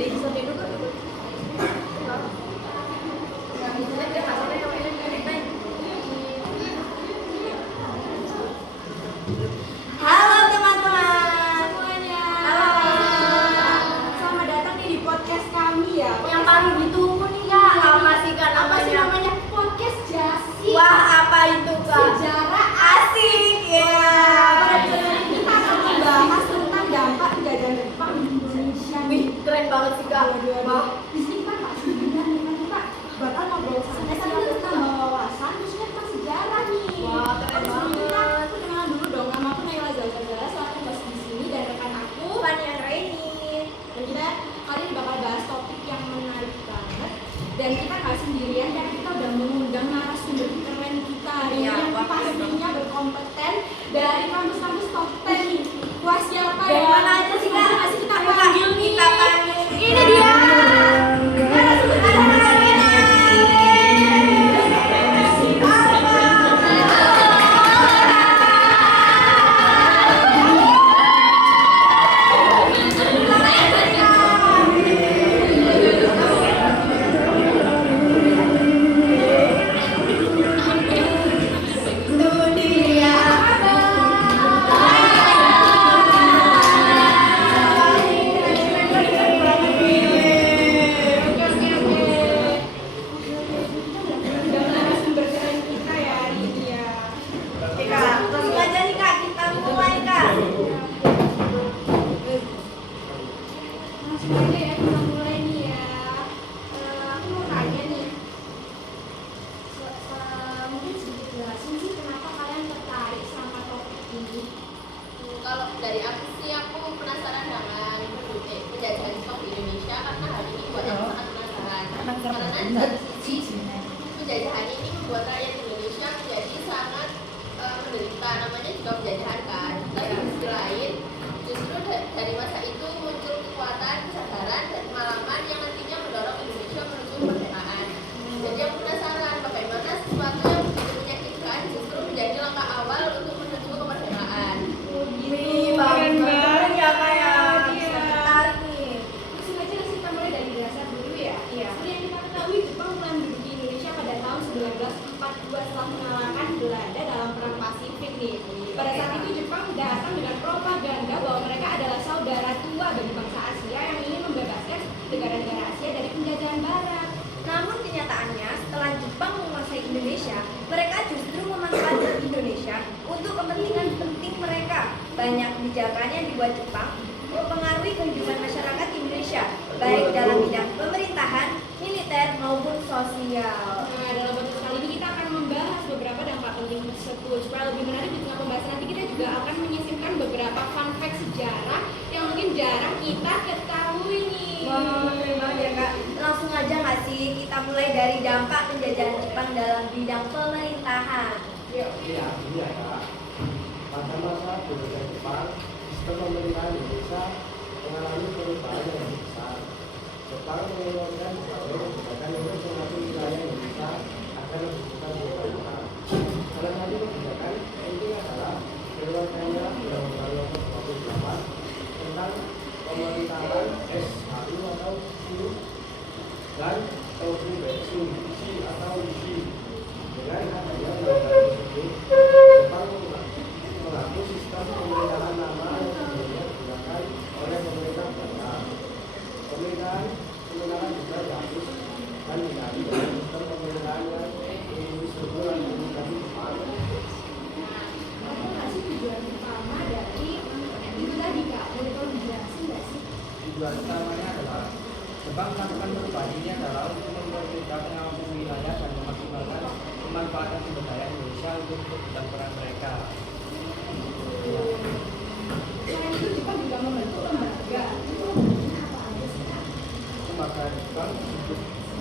Halo teman-teman semuanya. Halo. Selamat datang nih di podcast kami ya. Yang paling ditunggu nih Kak. Apa sih Kak namanya? Podcast Jasi. Wah, apa itu Kak? Sejarah Asik ya. Pada episode ini kita akan membahas tentang dampak penjajahan Jepang di Indonesia. Wih, keren banget sih Kak. Wah, di sini kita nggak sendirian nih, kan kita bakal ngobrol santai tentang wawasan khususnya tentang sejarah nih. Wah, keren banget. Aku kenalan dulu dong, nama aku Naila Zalzala, selaku host di sini dan rekan aku Fania Reni. dan kita kali ini bakal bahas topik yang menarik banget dan kita nggak sendirian karena kita udah mengundang narasumber keren kita hari ini Iya, yang wah, pastinya berkompeten dari kampus-kampus top 10 nih. Wah, siapa Dari ya? mana aja sih Kak? Masih kita Ayo, Kak, panggil nih. kita panggil. Ini dia. Narasumber kita hari ini. Narasumber keren kita ya hari ini ya. Oke Kak, langsung aja nih Kak, kita mulai Kak. Langsung aja ya kita mulai nih ya. Aku mau tanya nih. Mungkin sedikit jelasin sih kenapa kalian tertarik sama topik ini. Kalau dari aku sih, aku penasaran dengan penjajahan Jepang di Indonesia karena hari ini buat aku sangat penasaran. Karena di satu sisi penjajahan ini membuat rakyat Indonesia menjadi sangat menderita, namanya juga penjajahan kan. Tapi di sisi lain, justru dari masa itu muncul kekuatan, kesadaran, dan pengalaman yang nantinya mendorong Indonesia menuju kemerdekaan. Jadi aku penasaran bagaimana sesuatu yang begitu menyakitkan justru menjadi langkah awal untuk menuju kemerdekaan. Wih, bagus banget ya Kak ya. Iya. Tertarik nih. Langsung aja kita mulai dari dasar dulu ya. Iya. Seperti yang kita ketahui, Jepang mulai menduduki Indonesia pada tahun 1942 setelah mengalahkan Belanda dalam Perang Pasifik nih. Pada saat itu Jepang datang dengan propaganda bahwa mereka adalah saudara tua bagi bangsa Asia yang ingin membebaskan negara-negara Asia dari penjajahan Barat. Namun kenyataannya setelah Jepang menguasai Indonesia, mereka justru memanfaatkan Indonesia untuk kepentingan penting mereka. Banyak kebijakan yang dibuat Jepang mempengaruhi kehidupan masyarakat Indonesia, baik dalam bidang pemerintahan, militer maupun sosial. Nah, dalam podcast kali ini kita akan membahas beberapa dampak penting tersebut. Supaya lebih menarik di tengah pembahasan nanti kita juga akan menyisipkan beberapa fun fact sejarah yang mungkin jarang kita ketahui nih. Wah, keren banget ya Kak. Langsung aja nggak sih kita mulai dari dampak penjajahan Jepang dalam bidang pemerintahan. Yuk. Iya, iya Kak. Pada masa penjajahan Jepang, sistem pemerintahan Indonesia mengalami perubahan yang besar. Jepang mengeluarkan berbagai kebijakan untuk mengatur wilayah Indonesia agar lebih dekat dengan pemerintah. Salah satu kebijakan penting adalah keluarganya Undang-Undang Nomor 28 tentang pemerintahan SHU atau SHU dan Tokubetsu Shi atau Shi. Dengan adanya undang-undang tersebut, Jepang mengatur sistem pemerintahan lama yang sebelumnya digunakan oleh pemerintah Belanda. Pemerintahan juga dihapus dan diganti dengan sistem pemerintahan yang struktur dan komunikasi Jepang. Apa nggak sih tujuan utama dari itu tadi Kak? Boleh tolong dijelasin nggak sih? Tujuan utamanya adalah Jepang melakukan perubahan ini adalah untuk mempermudah pengawasan wilayah dan memaksimalkan pemanfaatan sumber daya Indonesia untuk kebutuhan peran mereka. Selain itu Jepang juga membentuk lembaga. Itu lembaganya apa aja sih Kak? Lembaga Jepang disebut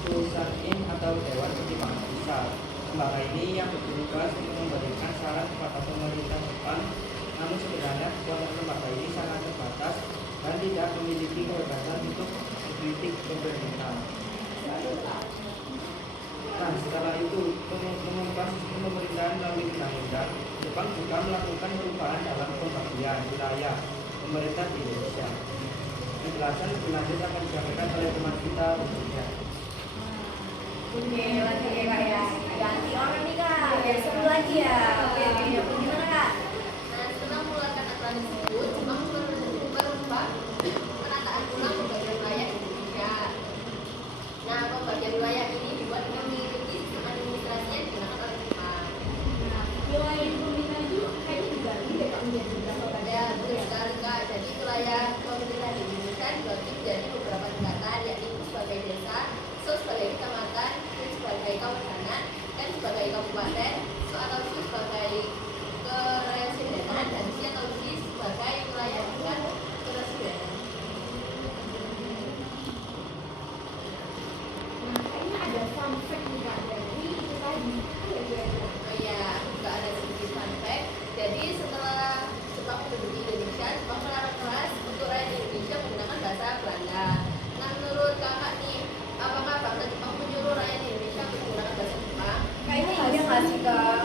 Shosanin atau Dewan Pertimbangan Besar. Lembaga ini yang bertugas untuk memberikan saran kepada pemerintah Jepang. Namun sebenarnya kekuatan lembaga ini sangat terbatas dan tidak memiliki kebebasan untuk mengkritik pemerintah. Nah, setelah itu mengubah sistem pemerintahan melalui undang-undang, Jepang juga melakukan perubahan dalam pembagian wilayah pemerintah di Indonesia. Penjelasan lebih lanjut akan disampaikan kita bekerja. Oke, lanjut ya kak ya. Ganti orang nih kak, biar seru lagi ya. Oke, gimana kak? Nah, setelah mengeluarkan aturan tersebut, Jepang merubah penataan ulang pembagian wilayah Indonesia. Nah, pembagian wilayah ini dibuat dengan mengikuti sistem administrasi yang digunakan oleh Jepang. Nah, wilayah pemerintahan itu kayaknya dibagi deh Kak menjadi berapa Ada bagian? betul sekali Kak. Jadi wilayah pemerintahan di Indonesia dibagi menjadi beberapa tingkatan, yakni sebagai desa, sebagai kecamatan, sebagai kabupaten, dan sebagai kabupaten, atau sebagai keresidenan, dan atau sebagai wilayah bukan keresidenan. Nah, kayaknya ada fun fact nih Kak dari itu tadi. Iya, kira-kira. Oh iya, juga ada sedikit fun fact. Jadi setelah Jepang menduduki Indonesia, Jepang melarang keras untuk rakyat Indonesia menggunakan bahasa Belanda. Nah, menurut kakak nih, apakah bangsa Jepang menyuruh rakyat Indonesia untuk menggunakan bahasa Jepang? Kayaknya iya nggak sih kak?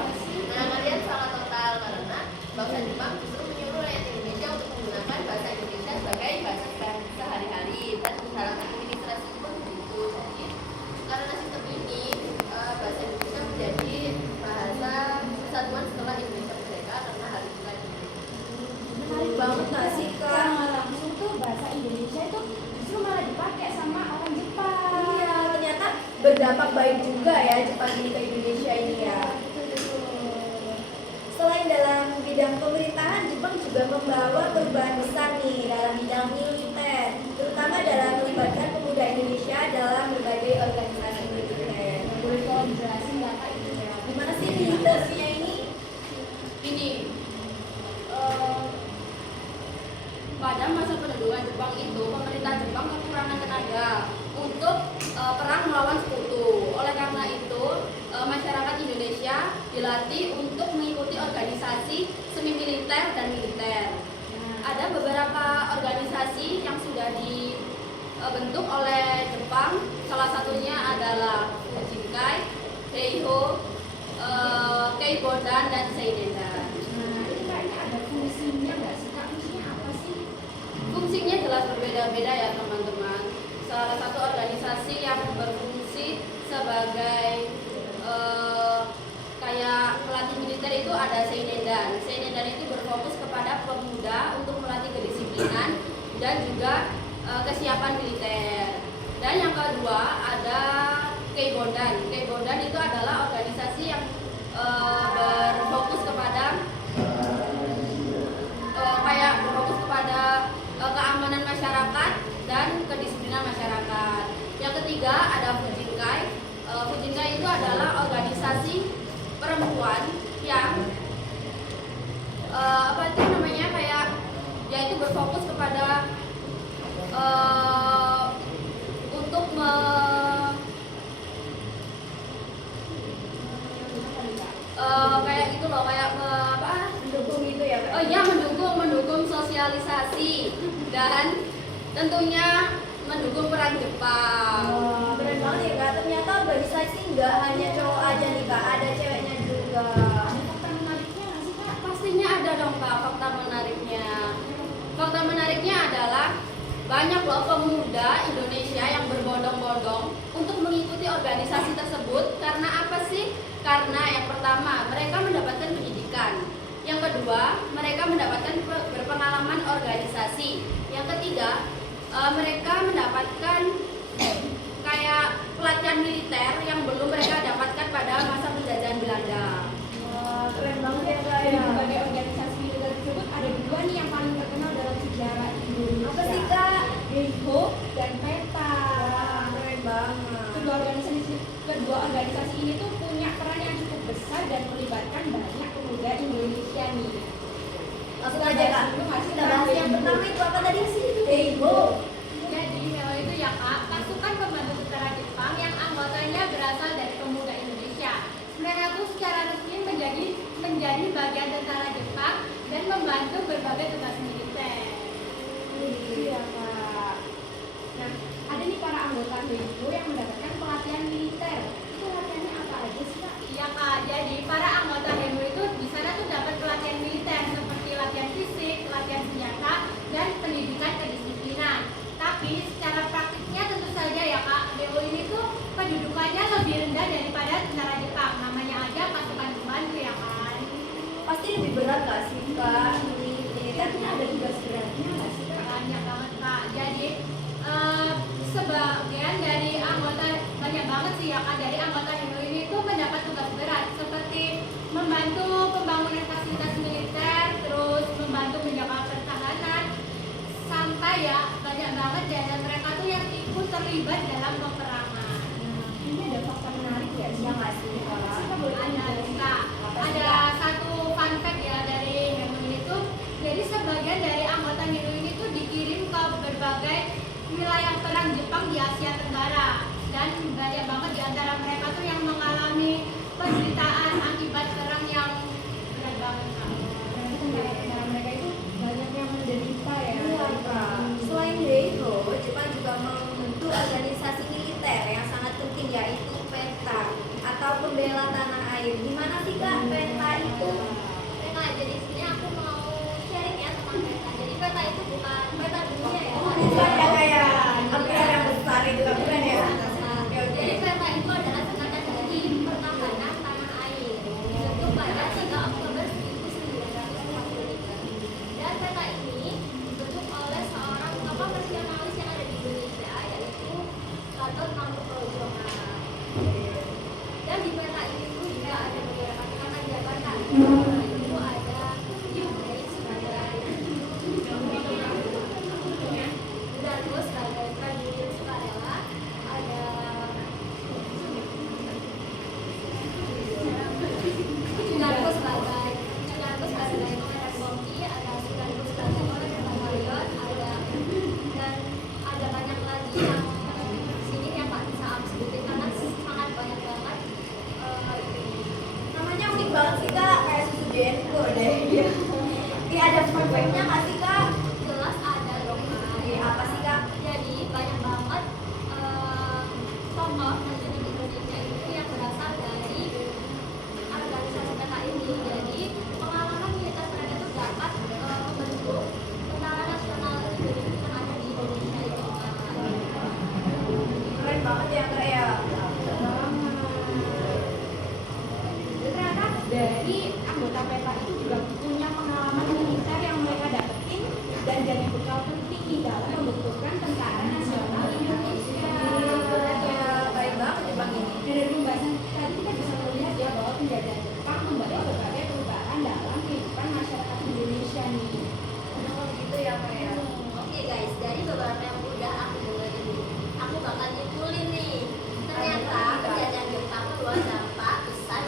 Nah, kalian salah total karena bangsa Jepang justru menyuruh rakyat Indonesia untuk menggunakan bahasa Indonesia sebagai bahasa sehari-hari dan menjalankan administrasi pun begitu. Jadi, karena sistem ini, bahasa Indonesia menjadi bahasa kesatuan setelah Indonesia merdeka karena hal itu tadi. Menarik banget nggak sih kak? Secara langsung tuh bahasa Indonesia itu justru malah dipakai sama orang Jepang. Iya, ternyata berdampak baik juga ya Jepang ini ke Indonesia ini ya. Selain dalam bidang pemerintahan, Jepang juga membawa perubahan besar nih dalam bidang militer, terutama dalam melibatkan pemuda Indonesia dalam berbagai organisasi militer. Boleh tolong jelasin nggak Kak itu ya? Gimana sih militernya ini? Ini pada masa pendudukan Jepang itu, pemerintah Jepang kekurangan tenaga untuk perang melawan sekutu. Oleh karena itu, masyarakat Indonesia dilatih untuk mengikuti organisasi semi militer dan militer. Ada beberapa organisasi yang sudah dibentuk oleh Jepang. Salah satunya adalah Fujinkai, Heiho, Keibodan, dan Seinedan. Nah, ini kayaknya ada fungsinya nggak sih Kak? Fungsinya apa sih? Fungsinya jelas berbeda-beda ya teman-teman. Salah satu organisasi yang berfungsi sebagai kayak pelatih militer itu ada Seinedan. Seinedan itu berfokus kepada pemuda untuk melatih kedisiplinan dan juga kesiapan militer. Dan yang kedua ada Keibodan. Keibodan itu adalah organisasi yang berfokus kepada keamanan masyarakat dan kedisiplinan masyarakat. Yang ketiga ada Fujinkai. Fujinkai itu adalah organisasi perempuan yang yaitu berfokus kepada untuk kayak gitu loh, Mendukung itu ya kak? oh iya, mendukung sosialisasi dan tentunya mendukung peran Jepang. Wah, keren banget ya kak. Ternyata organisasi nggak hanya cowok aja nih kak, ada ceweknya juga. Ada fakta menariknya nggak sih Kak? Pastinya ada dong Kak fakta menariknya. Fakta menariknya adalah banyak loh pemuda Indonesia yang berbondong-bondong untuk mengikuti organisasi tersebut. Karena apa sih? Karena yang pertama, mereka mendapatkan pendidikan. Yang kedua, mereka mendapatkan berpengalaman organisasi. Yang ketiga, mereka mendapatkan kayak pelatihan militer yang belum mereka dapatkan pada masa penjajahan Belanda. Wah, keren banget ya kak Dari ya. berbagai organisasi militer tersebut ada dua nih yang paling terkenal dalam sejarah Indonesia. Apa sih kak? Heiho dan PETA. Wah, keren banget. Kedua organisasi ini tuh punya peran yang cukup besar dan melibatkan banyak pemuda Indonesia nih. Langsung aja kak. Kita bahas yang pertama itu apa tadi sih? Heiho. Jadi Melo itu ya kak, pasukan pembantu tentara Jepang yang anggotanya berasal dari pemuda Indonesia. Mereka tuh secara resmi menjadi bagian tentara Jepang dan membantu berbagai tugas militer. Iya Kak. Nah, ada nih para anggota Heiho yang mendapatkan pelatihan militer. Itu latihannya apa aja sih Kak? Iya kak, jadi para anggota Hemo itu di sana tuh dapat pelatihan militer seperti latihan fisik, latihan senjata, dan pendidikan kedisiplinan. Tapi secara praktiknya tentu saja ya berat gak sih kak ini Tapi ada tugas beratnya nggak sih Kak? Banyak banget Kak. Jadi sebagian dari anggota, banyak banget sih ya Kak, dari anggota HINU ini tuh mendapat tugas berat seperti membantu pembangunan fasilitas militer, terus membantu menjaga pertahanan, sampai ya banyak banget dari mereka tuh yang ikut terlibat dalam peperangan. Ini ada fakta menarik ya sih? ya nggak sih kak Kita boleh Ada Kak, ada satu fun fact ya dari HINU ini tuh. Jadi sebagian dari anggota HINU ini tuh dikirim ke berbagai wilayah perang Jepang di Asia Tenggara, dan banyak banget di antara mereka tuh yang mengalami penderitaan akibat perang yang berat banget Kak. Berarti tentara-tentara mereka itu banyak yang menderita ya. iya kak selain itu Jepang juga membentuk organisasi militer yang sangat penting yaitu PETA atau Pembela Tanah Air. Gimana sih kak PETA itu? Nah, jadi sini aku mau sharing ya tentang peta. Jadi peta itu bukan peta dunia ya. Bukan ya kayak hampir yang besar itu kan bukan ya? Jadi peta itu adalah singkatan dari Pertahanan Tanah Air. Dibentuk pada 3 Oktober 1943. Dan peta ini dibentuk oleh seorang tokoh nasionalis yang ada di Indonesia, yaitu Gatot Nurmantio. Dan di peta ini tuh juga ada beberapa tingkatan jabatan. Itu ada Yudhai sebagai Dargo sebagai prajurit sukarela, ada Dargo sebagai komandan kompi, ada Dargo sebagai komandan batalion, dan ada banyak lagi yang sini yang nggak bisa aku sebutin karena sangat banyak banget. Namanya unik banget sih kak, kayak susu Denko deh. Ini ada fun fact-nya nggak sih kak? Jelas ada dong Kak. Ini apa sih kak? Jadi banyak banget tokoh nasional Indonesia itu yang berasal dari organisasi PKI ini. Jadi pengalaman militer mereka itu dapat membentuk tentara nasional Indonesia yang ada di Indonesia itu. Keren banget ya kak ya. Ternyata dari anggota PETA itu juga punya pengalaman militer yang mereka dapetin dan jadi bekal penting di dalam membentukkan tentara nasional Indonesia. Ya, baik banget Jepang ini. Dari pembahasan tadi kita bisa melihat ya bahwa penjajahan Jepang membawa berbagai perubahan dalam kehidupan masyarakat Indonesia nih. Oh gitu ya kak ya. Oke guys, dari beberapa yang udah aku dengar ini, aku bakal nyimpulin nih. Ternyata penjajahan Jepang membawa dampak besar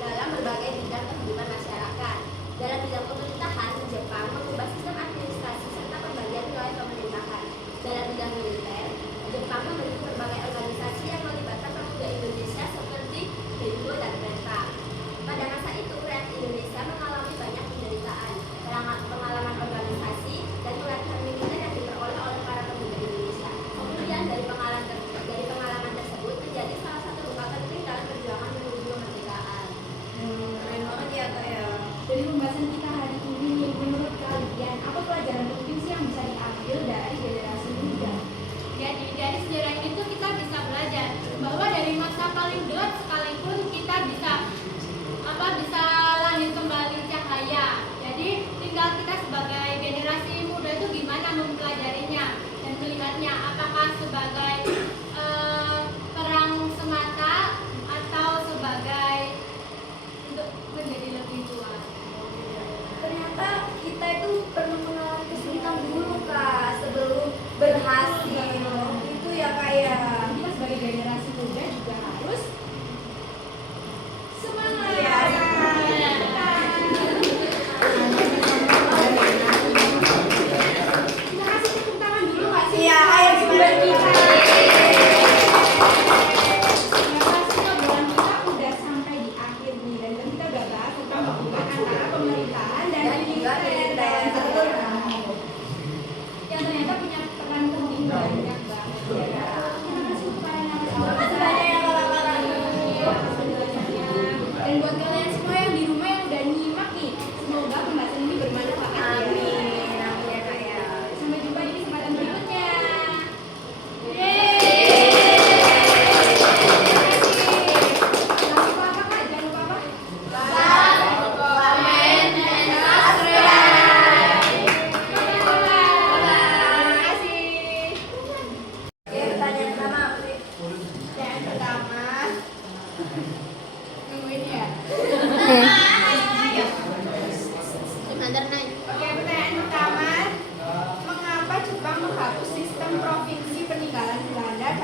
dalam berbagai bidang kehidupan masyarakat. Dalam bidang pemerintahan, Jepang mengubah sistem administrasi serta pembagian wilayah pemerintahan. Dalam bidang militer, Jepang membentuk berbagai organisasi yang melibatkan pemuda Indonesia seperti Denko dan PETA. Pada masa itu, rakyat Indonesia mengalami banyak penderitaan, pengalaman organisasi, dan pelatihan militer yang diperoleh oleh para pemuda Indonesia. Kemudian dari pengalaman tersebut menjadi salah satu bekal penting dalam perjuangan menuju kemerdekaan. Keren banget ya kak ya. Dari pembahasan kita hari ini nih, menurut kalian apa pelajaran penting sih yang bisa diambil dari generasi muda? Jadi dari sejarah itu kita bisa belajar bahwa dari masa paling gelap sekalipun kita bisa langit kembali cahaya. Jadi tinggal kita sebagai generasi muda itu gimana mempelajarinya dan melihatnya, apakah sebagai perang semata atau sebagai untuk menjadi lebih tua. Ternyata kita itu perlu mengalami kesulitan dulu kak sebelum berhasil. Itu ya kak ya. Kita sebagai generasi muda juga harus semangat. Iya. Kita kasih tepuk tangan dulu nggak sih? Iya, ayo gimana kita? Terima kasih obrolan kita udah sampai di akhir nih, dan kan kita udah bahas tentang hubungan antara pemerintahan dan juga militer. Betul kan? Yang ternyata punya peran penting banyak banget ya. Terima kasih kepada narasumber. Makasih banyak ya kakak-kakak. Dan buat kalian semua yang di rumah yang udah nyimak nih, semoga pembahasan ini bermanfaat ya. Amin, amin ya kak ya. Sampai jumpa di kesempatan berikutnya. Jangan lupa apa kak? Jangan lupa apa?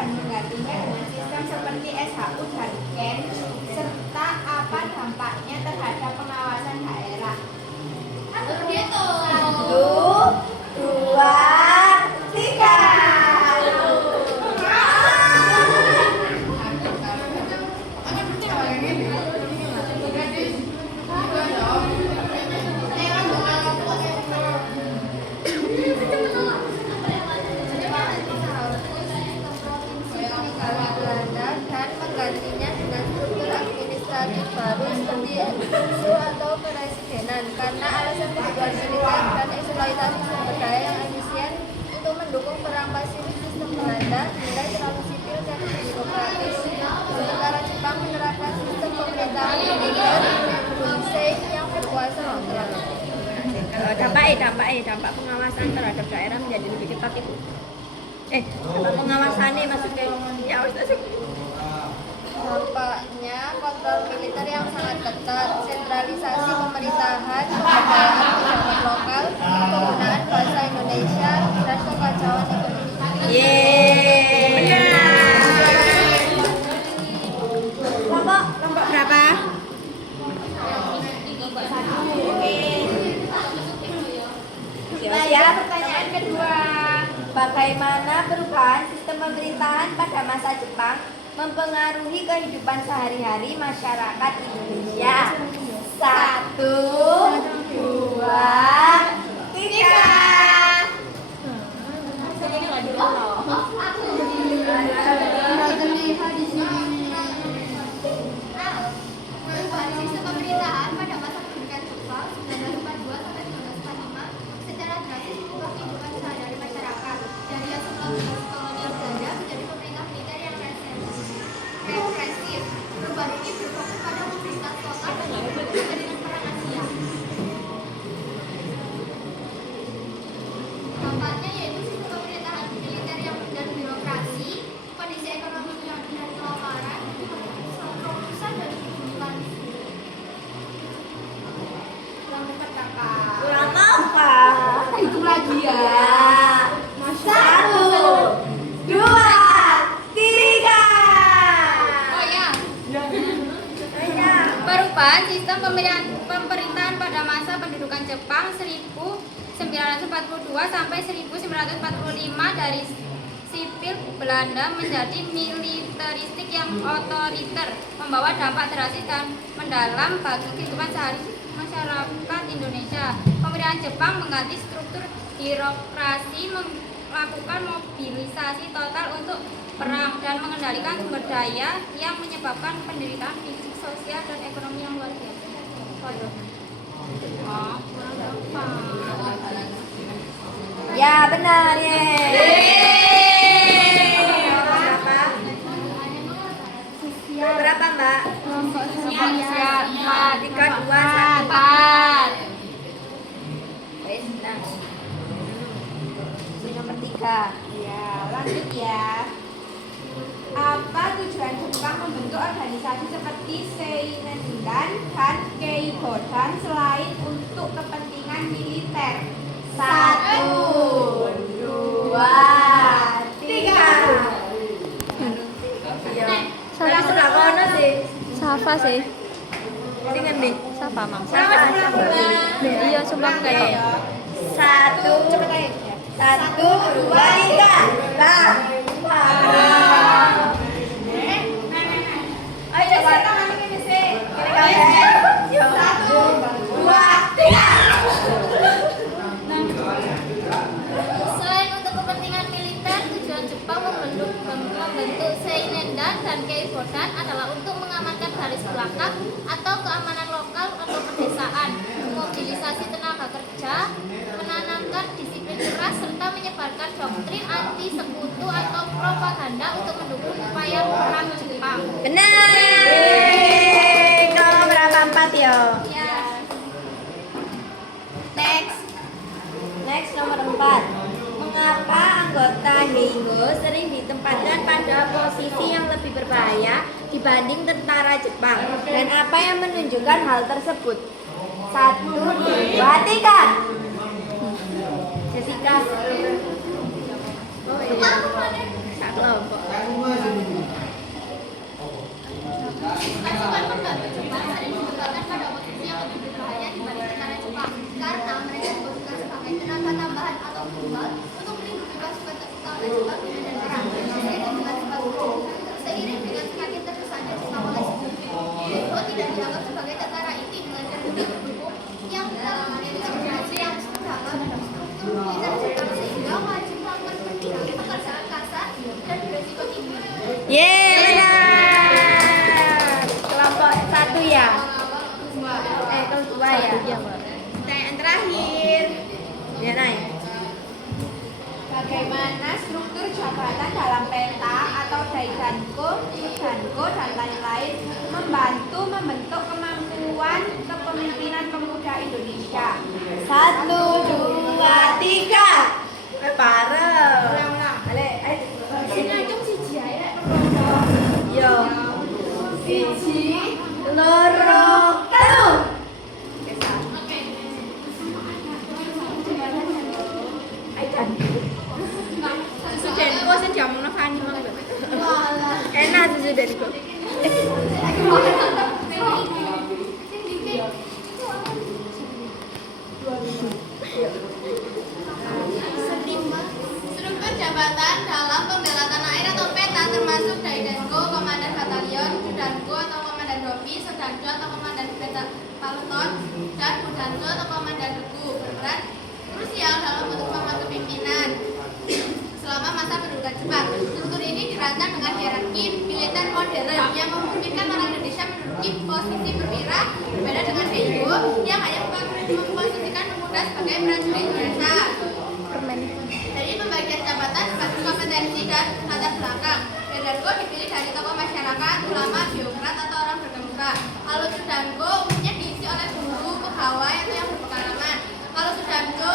dan menggantinya dengan sistem seperti SHU dan CAN, serta apa dampaknya terhadap pengawasan daerah? Begitu. 1, 2, 3. Dan menggantinya dengan struktur administratif baru seperti SU atau keresidenan karena alasan kebutuhan militer dan eksploitasi sumber daya yang efisien untuk mendukung perang Pasifik. Sistem Belanda dinilai terlalu sipil dan birokratis, sementara Jepang menerapkan sistem pemerintahan militer Bunsei yang berkuasa mutlak. Dampak pengawasan terhadap daerah menjadi lebih ketat itu. Dampak pengawasannya maksudnya ya Ustaz. Dampaknya kontrol militer yang sangat ketat, sentralisasi pemerintahan, pemberdayaan pejabat lokal, penggunaan bahasa Indonesia, dan kekacauan ekonomi. Kelompok berapa? Ya, pertanyaan kedua. Bagaimana perubahan sistem pemerintahan pada masa Jepang mempengaruhi kehidupan sehari-hari masyarakat Indonesia? 1, 2, 3. Perubahan sistem pemerintahan pada masa kemerdekaan Jepang 1942 sampai 1945 secara drastis mengubah kehidupan sehari-hari masyarakat dari yang sebelumnya kolonial Belanda menjadi pemerintah militer yang represif. Perubahan ini berfokus pada mobilitas total dan kepentingan perang Asia. Dampaknya yaitu sistem pemerintahan militer yang dan birokrasi, kondisi ekonomi yang dan kelaparan, kerusakan dan kebutuhan. Kurang apa? Hitung lagi ya. 1, 2, 3. Oh ya, perubahan sistem pemerintahan pada masa pendudukan Jepang 1942 sampai 1945 dari sipil Belanda menjadi militeristik yang otoriter, membawa dampak drastis dan mendalam bagi kehidupan sehari masyarakat Indonesia. Pemerintahan Jepang mengganti struktur birokrasi, melakukan mobilisasi total untuk perang dan mengendalikan sumber daya yang menyebabkan penderitaan fisik, sosial, dan ekonomi yang luar biasa. Ya, benar ya. Berapa, Mbak? Siap, 3, 2, 1. 4. Wes, nah. Nomor 3. Ya, lanjut ya. Apa tujuan Jepang membentuk organisasi seperti Seinedan dan Keibodan selain untuk kepentingan militer? 1, 2, 3. Salah sebelah mana sih? Safa sih. Dengan nih. Safa, Mang. Iya, sumpah kayak. 1, 2, 3. Lah. Ayo, kita ini sih. Kira-kira 1, 2, 3. Selain untuk kepentingan militer, tujuan Jepang membentuk Seinedan dan Keibodan adalah untuk mengamankan garis belakang atau keamanan lokal atau pedesaan, memobilisasi tenaga kerja, menanamkan disiplin keras, serta menyebarkan doktrin anti sekutu atau propaganda untuk mendukung upaya perang Jepang. Benar. Kalau berapa 4 ya? Ya. Next nomor 4. Mengapa anggota Heigo sering ditempatkan pada posisi yang lebih berbahaya dibanding tentara Jepang? Dan apa yang menunjukkan hal tersebut? 1, 2, 3. Jessica. Oh iya. Sak kelompok. Jepang di Nusantara. Seiring dengan semakin terkesannya Jepang oleh Denko tidak dianggap sebagai tentara inti dengan teknik pendukung yang terintegrasi yang dalam struktur militer Jepang sehingga wajib melakukan pekerjaan kasar dan beresiko tinggi. Benar. Kelompok 1 ya. Kelompok 2 ya. Pertanyaan terakhir. Ya, naik. Bagaimana struktur jabatan dalam peta atau Daidanko, Sudanko, dan lain-lain membantu membentuk kemampuan kepemimpinan pemuda Indonesia? 1, 2, 3. Bareng. Ulang-ulang. Sinacung siji ae. Yo. Siji, loro, telu. Susu Denko sing diomongno Fani mang lho. Enak susu Denko. Struktur jabatan dalam pembela tanah air atau peta termasuk Daidanko, komandan batalion, Sudanko atau komandan dopi, Sedanko atau komandan peta peloton, dan Budanko atau komandan regu berperan krusial dalam bentuk kepemimpinan selama masa pendudukan Jepang. Struktur ini dirancang dengan hierarki militer modern yang memungkinkan orang Indonesia menduduki posisi perwira, berbeda dengan Denko yang hanya memposisikan pemuda sebagai prajurit biasa. Dari pembagian jabatan sebagai kompetensi dan latar belakang, Denko dipilih dari tokoh masyarakat, ulama, birokrat atau orang berkemuka. Kalau Sudanko umumnya diisi oleh guru, pegawai atau yang berpengalaman. Kalau Sudanko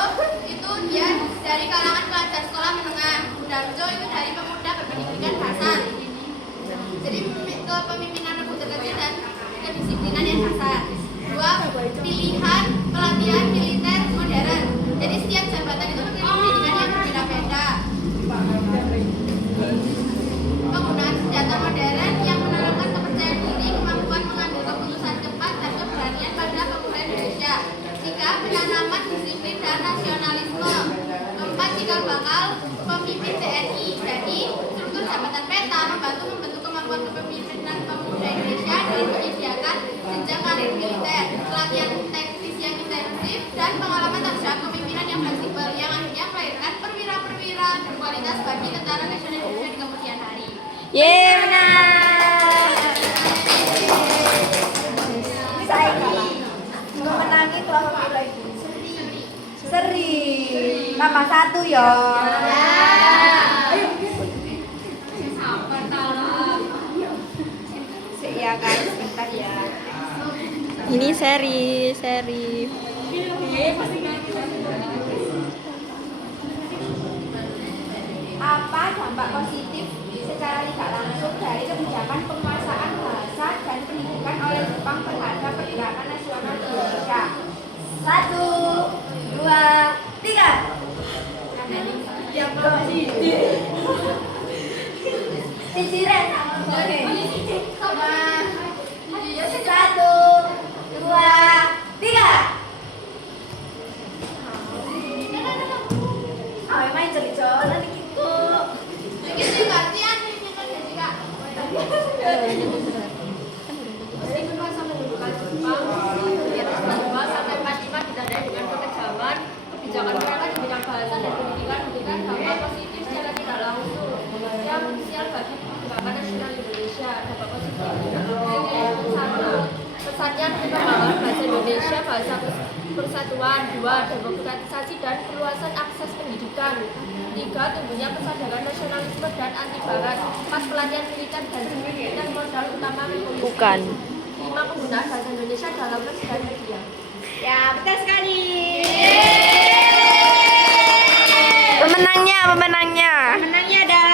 itu dia dari kalangan pelajar sekolah menengah. Budanko itu dari pemuda berpendidikan dasar. Jadi kepemimpinan regu terkecil dan kedisiplinan yang dasar. 2. Pilihan pelatihan militer modern. Jadi setiap jabatan itu memiliki pendidikan yang berbeda-beda. Penggunaan senjata modern yang menanamkan kepercayaan diri, kemampuan mengambil keputusan cepat, dan keberanian pada pemuda Indonesia. 3. Penanaman disiplin dan nasionalisme. 4. Cikal bakal pemimpin TNI. Jadi struktur jabatan peta membantu membentuk kemampuan kepemimpinan pemuda Indonesia dengan menyediakan jenjang karir militer, pelatihan taktis yang intensif, dan pengalaman terhadap kepemimpinan yang fleksibel yang akhirnya melahirkan perwira-perwira berkualitas bagi tentara nasional Indonesia di kemudian hari. Benar. Saya memenangi kelompok lagi. Seri. Tambah 1 ya. Ya guys, sebentar ya. Ini seri. Apa dampak positif secara tidak langsung dari kebijakan penguasaan bahasa dan pendidikan oleh Jepang terhadap pergerakan nasional Indonesia? 1, 2, 3. Ciciren. Oke. 1, 2, 3. Ayo main jeli-jelan iki kok. Iki sing gantian nih kita jadi Kak. Meskipun masa pendudukan Jepang di atas 42 sampai 45 ditandai dengan kekejaman, kebijakan mereka di bidang bahasa dan pendidikan memberikan dampak positif secara tidak langsung yang krusial bagi perkembangan nasional Indonesia. Dampak positif tidak langsung yaitu 1. Pesatnya pengembangan bahasa Indonesia, bahasa persatuan. 2. Demokratisasi dan perluasan akses pendidikan. 3. Tumbuhnya kesadaran nasionalisme dan anti barat. 4. Pelatihan militer dan pendidikan modal utama revolusi. Bukan. 5. Penggunaan bahasa Indonesia dalam pers dan media. Ya, betul sekali. Pemenangnya Pemenangnya adalah